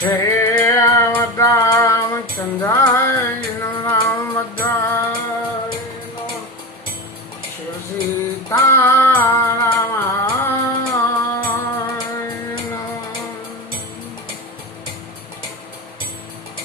श्रीरामचन्द्राय रामभद्राय शिव सीतारामाय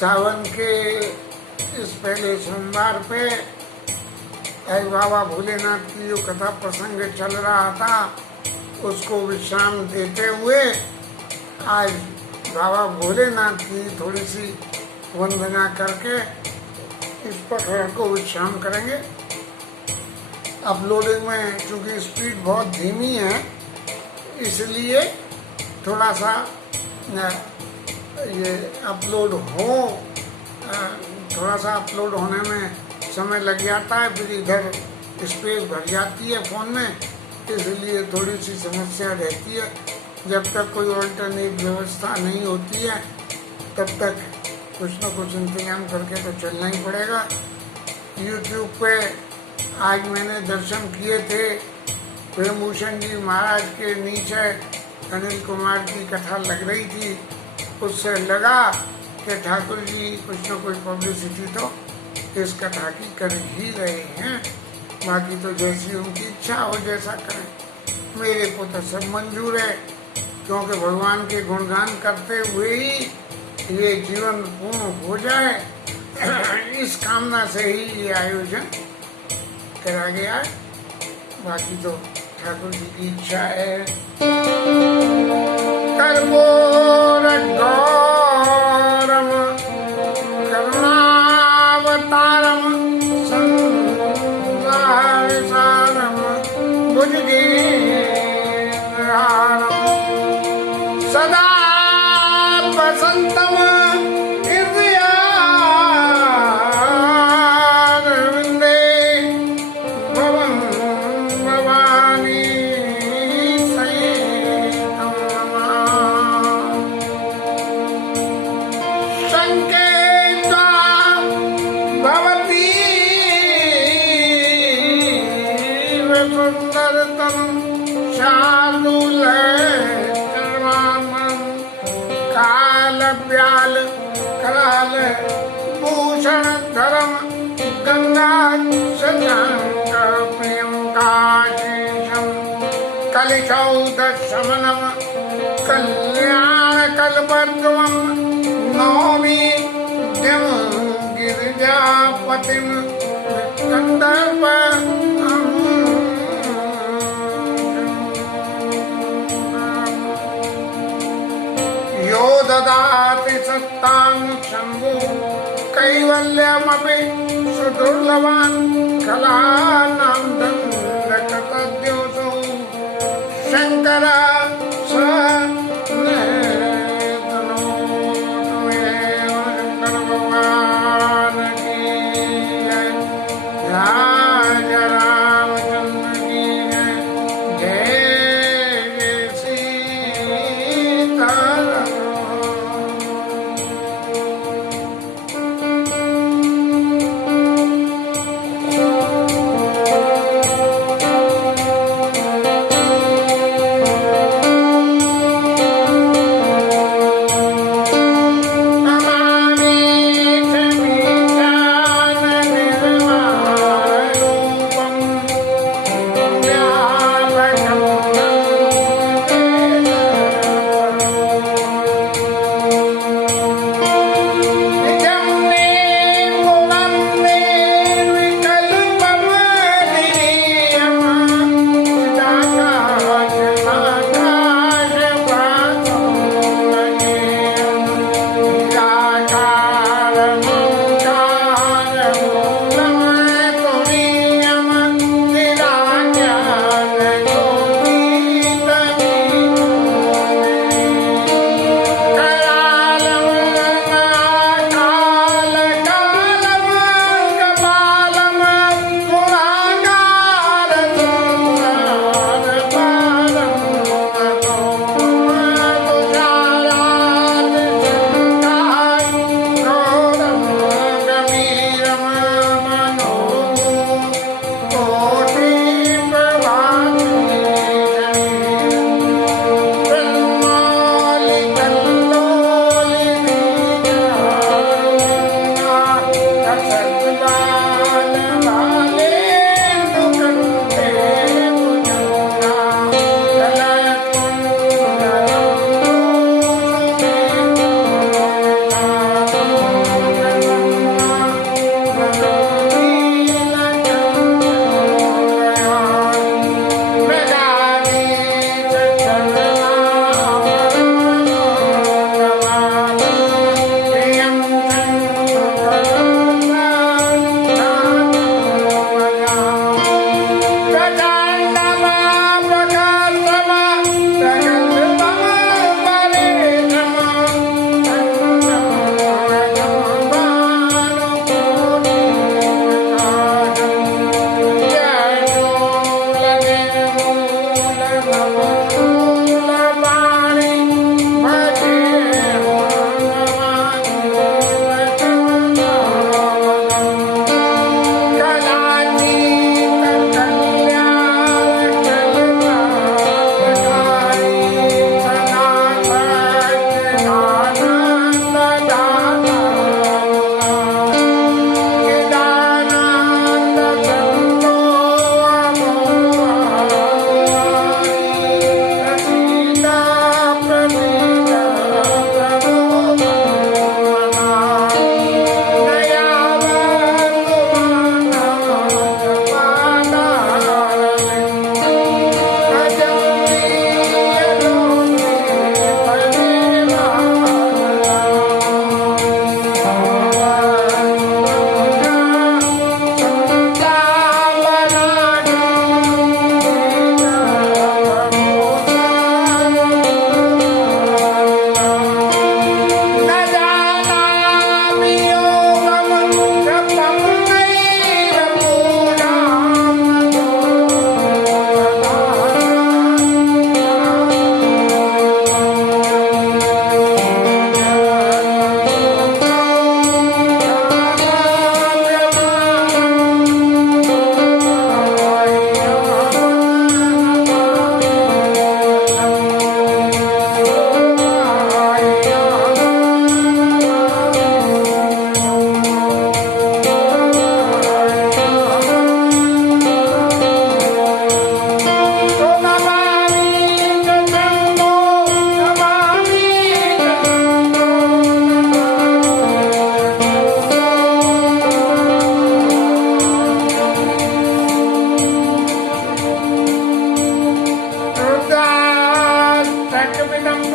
सावन के इस पहले सोमवार पे आज बाबा भोलेनाथ की जो कथा प्रसंग चल रहा था उसको विश्राम देते हुए आज बाबा भोलेनाथ की थोड़ी सी वंदना करके इस प्रकरण को विश्राम करेंगे। अपलोडिंग में चूंकि स्पीड बहुत धीमी है इसलिए थोड़ा सा ये अपलोड होने में समय लग जाता है, फिर इधर स्पेस भर जाती है फ़ोन में, इसलिए थोड़ी सी समस्या रहती है। जब तक कोई ऑल्टरनेट व्यवस्था नहीं होती है तब तक कुछ न कुछ इंतजाम करके तो चलना ही पड़ेगा। YouTube पे आज मैंने दर्शन किए थे, प्रेमभूषण जी महाराज के नीचे अनिल कुमार की कथा लग रही थी, उससे लगा कि ठाकुर जी कुछ न कुछ पब्लिसिटी तो इस कथा की कर ही रहे हैं। बाकी तो जैसी उनकी इच्छा हो जैसा करें, मेरे को तो सब मंजूर है, क्योंकि भगवान के गुणगान करते हुए ही ये जीवन पूर्ण हो जाए इस कामना से ही ये आयोजन करा गया है। बाकी तो ठाकुर जी की इच्छा है। कर्पूर गौरम करुणावतारम संसार सारम भुजगेन्द्रहारम सदा वसंतम हृदयारविंदे भवं भवानी सहितं संकेता भवती सुंदरतम शार्दूल व्याल कराल भूषण धर्म गंगा सजांक प्रियं काशीशं कलिशौध शमनम कल्याण कल्पद्रुमं नौमि दिं गिरिजापतिं कंदर्प ददाति सत्तां शम्भु कैवल्यमपि सुदुर्लभान् कलानां दण्डकतद्योऽसौ शङ्कर स्वनेतनोतु एव शङ्कर भगवान् की जय। जय रामचन्द्र की जय। जय सीताराम।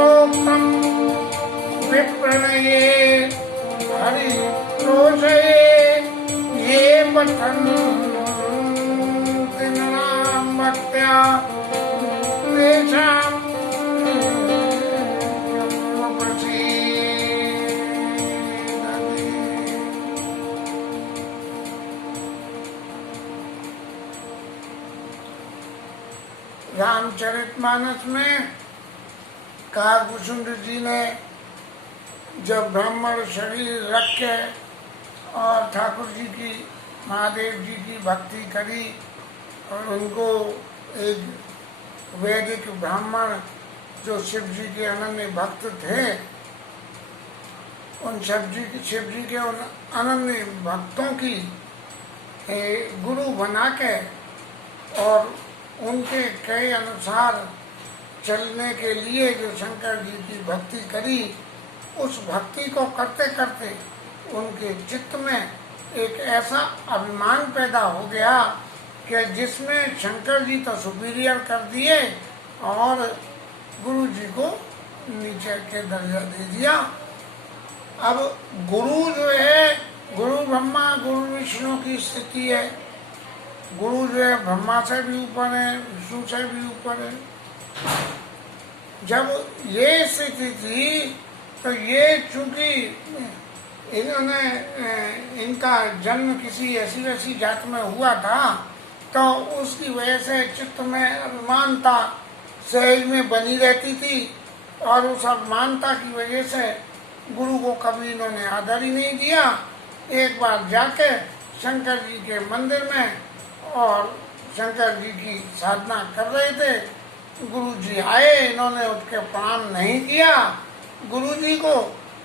प्रोक्तम विप्रणये हरि रोषये ये पठन्ति नृणां भक्त्या तेषां रामचरितमानस में काकभूषुंड जी ने जब ब्राह्मण शरीर रख के और ठाकुर जी की महादेव जी की भक्ति करी और उनको एक वैदिक ब्राह्मण जो शिव जी के अनन्य भक्त थे, उन शिव जी के उन अनन्य भक्तों की गुरु बना के और उनके कहे अनुसार चलने के लिए जो शंकर जी की भक्ति करी, उस भक्ति को करते करते उनके चित्त में एक ऐसा अभिमान पैदा हो गया कि जिसमें शंकर जी तो सुपीरियर कर दिए और गुरु जी को नीचे के दर्जा दे दिया। अब गुरु जो है, गुरु ब्रह्मा गुरु विष्णु की स्थिति है। गुरु जो है ब्रह्मा से भी ऊपर है, विष्णु से भी ऊपर है। जब ये स्थिति थी तो ये चूंकि इन्होंने इनका जन्म किसी ऐसी वैसी जात में हुआ था, तो उसकी वजह से चित्त में अभिमानता सहज में बनी रहती थी और उस अभिमानता की वजह से गुरु को कभी इन्होंने आदर ही नहीं दिया। एक बार जाके शंकर जी के मंदिर में और शंकर जी की साधना कर रहे थे, गुरु जी आए, इन्होंने उठके प्रणाम नहीं किया। गुरु जी को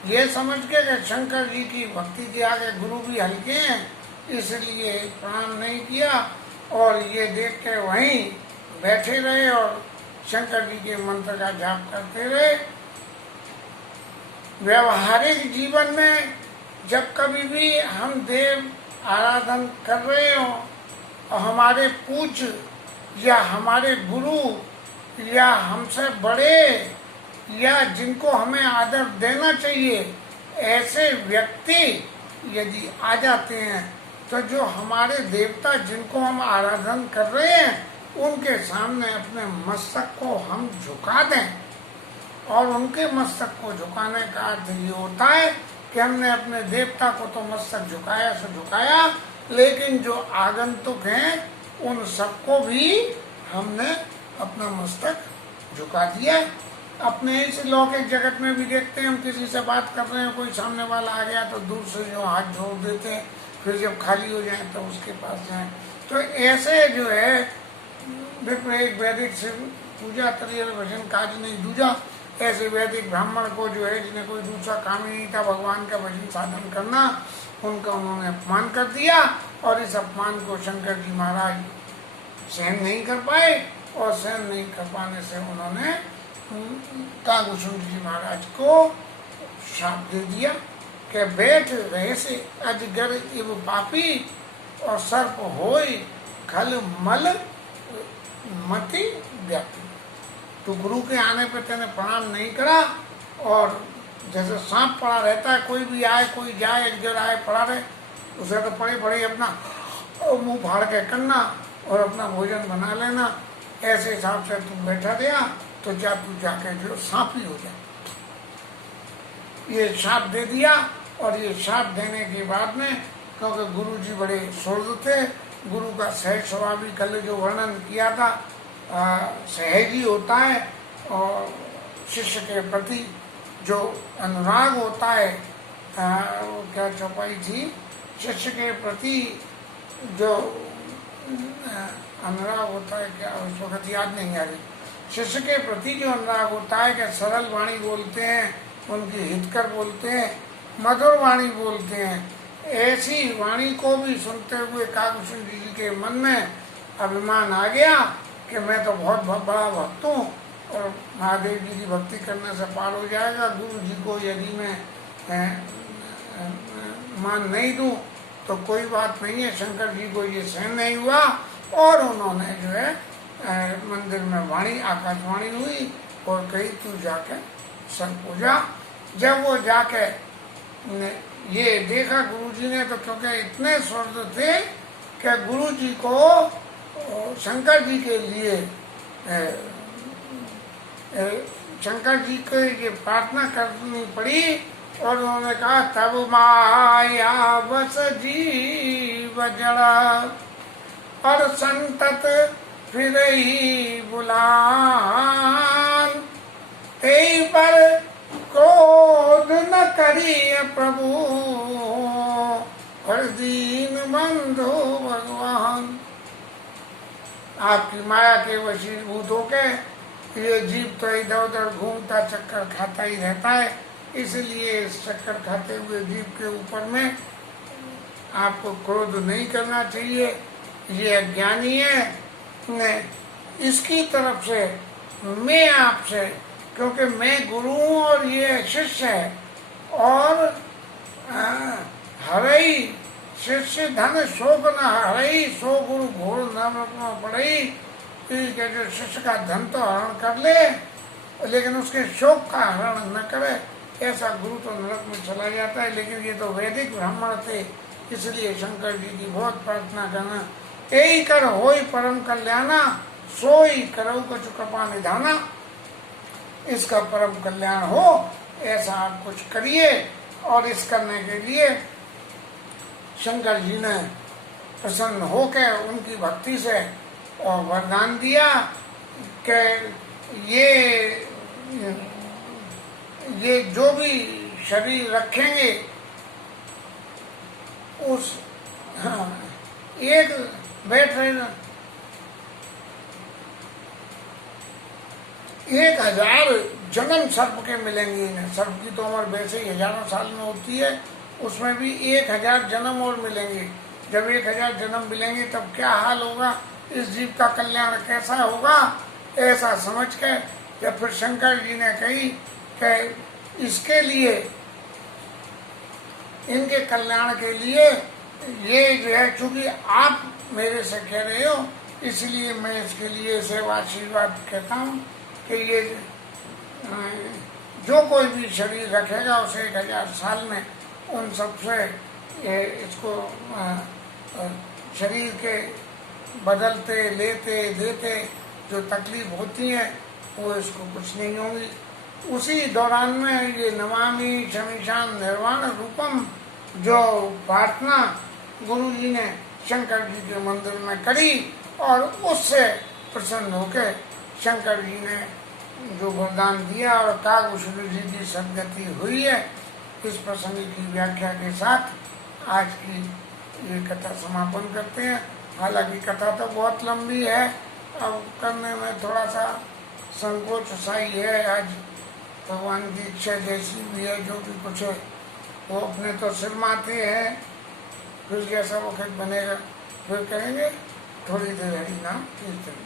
ये समझ के कि शंकर जी की भक्ति के आगे गुरु भी हल्के हैं, इसलिए प्रणाम नहीं किया और ये देख के वहीं बैठे रहे और शंकर जी के मंत्र का जाप करते रहे। व्यवहारिक जीवन में जब कभी भी हम देव आराधन कर रहे हो और हमारे पूज्य या हमारे गुरु या हमसे बड़े या जिनको हमें आदर देना चाहिए, ऐसे व्यक्ति यदि आ जाते हैं तो जो हमारे देवता जिनको हम आराधन कर रहे हैं उनके सामने अपने मस्तक को हम झुका दें। और उनके मस्तक को झुकाने का अर्थ ये होता है कि हमने अपने देवता को तो मस्तक झुकाया सो झुकाया, लेकिन जो आगंतुक हैं उन सबको भी हमने अपना मस्तक झुका दिया। अपने इस लौकिक जगत में भी देखते हैं, हम किसी से बात कर रहे हैं, कोई सामने वाला आ गया तो दूर से जो हाथ जोड़ देते हैं, फिर जब खाली हो जाए तो उसके पास जाए। तो ऐसे जो है विपरीत वैदिक से पूजा तरी भजन काज नहीं दूजा, ऐसे वैदिक ब्राह्मण को जो है जिन्हें कोई दूसरा काम ही नहीं था भगवान का भजन साधन करना, उनका उन्होंने अपमान कर दिया और इस अपमान को शंकर जी महाराज सहन नहीं कर पाए और सहन नहीं कर पाने से उन्होंने काकभूषुंड जी महाराज को शाप दे दिया कि बैठ रहे से अजगर इव पापी और सर्प होय खल मल मति व्यापी। तो गुरु के आने पे तेने प्रणाम नहीं करा और जैसे सांप पड़ा रहता है, कोई भी आए कोई जाए, अजगर आए पड़ा रहे, उसे तो पड़े पड़े अपना मुंह फाड़ के करना और अपना भोजन बना लेना। ऐसे हिसाब से तू बैठा दिया तो जा तू जाके जो सांप ही हो जाए। ये शाप दे दिया और ये शाप देने के बाद में, क्योंकि गुरु जी बड़े सुहृद थे, गुरु का सहज स्वभाव भी कल जो वर्णन किया था सहज ही होता है और शिष्य के प्रति जो अनुराग होता है, वो क्या चौपाई थी, शिष्य के प्रति जो अनुराग होता है, क्या उस वक्त याद नहीं आ रही, शिष्य के प्रति जो अनुराग होता है कि सरल वाणी बोलते हैं, उनकी हितकर बोलते हैं, मधुर वाणी बोलते हैं, ऐसी वाणी को भी सुनते हुए काकभूषुंड जी के मन में अभिमान आ गया कि मैं तो बहुत बड़ा भक्त हूँ और महादेव जी की भक्ति करने से पार हो जाएगा। गुरु जी को यदि मैं मान नहीं दूँ तो कोई बात नहीं है। शंकर जी को ये सहन नहीं हुआ और उन्होंने जो है मंदिर में वाणी आकाशवाणी हुई और कही तू जाके पूजा। जब वो जाके ये देखा गुरुजी ने, तो क्योंकि इतने स्वर्ग थे कि गुरुजी को शंकर जी के लिए शंकर जी को ये प्रार्थना करनी पड़ी, और उन्होंने कहा तब माया बस जीव जड़ा, और संतत फिर ही बुलान, तेई पर क्रोध न करिए प्रभु, और दीन बंधु भगवान। आपकी माया के वशीभूत होके ये जीव तो इधर उधर घूमता चक्कर खाता ही रहता है, इसलिए इस चक्कर खाते हुए जीव के ऊपर में आपको क्रोध नहीं करना चाहिए। ये अज्ञानी है, इसकी तरफ से मैं आपसे, क्योंकि मैं गुरु हूँ और ये शिष्य है, और हरई शिष्य धन शोक न हरई, सो गुरु घोर नरक में पड़ई। जो शिष्य का धन तो हरण कर ले, लेकिन उसके शोक का हरण न करे, ऐसा गुरु तो नरक में चला जाता है। लेकिन ये तो वैदिक ब्राह्मण थे, इसलिए शंकर जी की बहुत प्रार्थना करना, यही कर होई परम कल्याणा, सोई करो कुछ कृपा निधाना। इसका परम कल्याण हो ऐसा आप कुछ करिए। और इस करने के लिए शंकर जी ने प्रसन्न होकर उनकी भक्ति से और वरदान दिया कि ये जो भी शरीर रखेंगे उस एक बैठ रहे 1000 जन्म सर्प के मिलेंगे इन्हें। सर्प की तो उम्र वैसे ही हजारों साल में होती है, उसमें भी 1000 जन्म और मिलेंगे। जब 1000 जन्म मिलेंगे तब क्या हाल होगा, इस जीव का कल्याण कैसा होगा, ऐसा समझ के जब फिर शंकर जी ने कही कि इसके लिए, इनके कल्याण के लिए ये जो है, चूंकि आप मेरे से कह रहे हो, इसलिए मैं इसके लिए सेवा आशीर्वाद कहता हूँ कि ये जो कोई भी शरीर रखेगा उसे 1000 साल में उन सबसे इसको शरीर के बदलते लेते देते जो तकलीफ होती है वो इसको कुछ नहीं होगी। उसी दौरान में ये नमामि शमीशान निर्वाण रूपम जो प्रार्थना गुरु जी ने शंकर जी के मंदिर में करी, और उससे प्रसन्न होकर शंकर जी ने जो वरदान दिया और कागभूषण जी की सदगति हुई है। इस प्रसंग की व्याख्या के साथ आज की ये कथा समापन करते हैं। हालांकि कथा तो बहुत लंबी है, अब करने में थोड़ा सा संकोच सा ही है। आज भगवान की इच्छा जैसी भी है, जो भी कुछ है वो अपने तो सिर माथे है, फिर जैसा वक्त बनेगा फिर करेंगे। थोड़ी देर हरि नाम कीर्तन।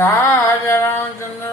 राजा रामचंद्र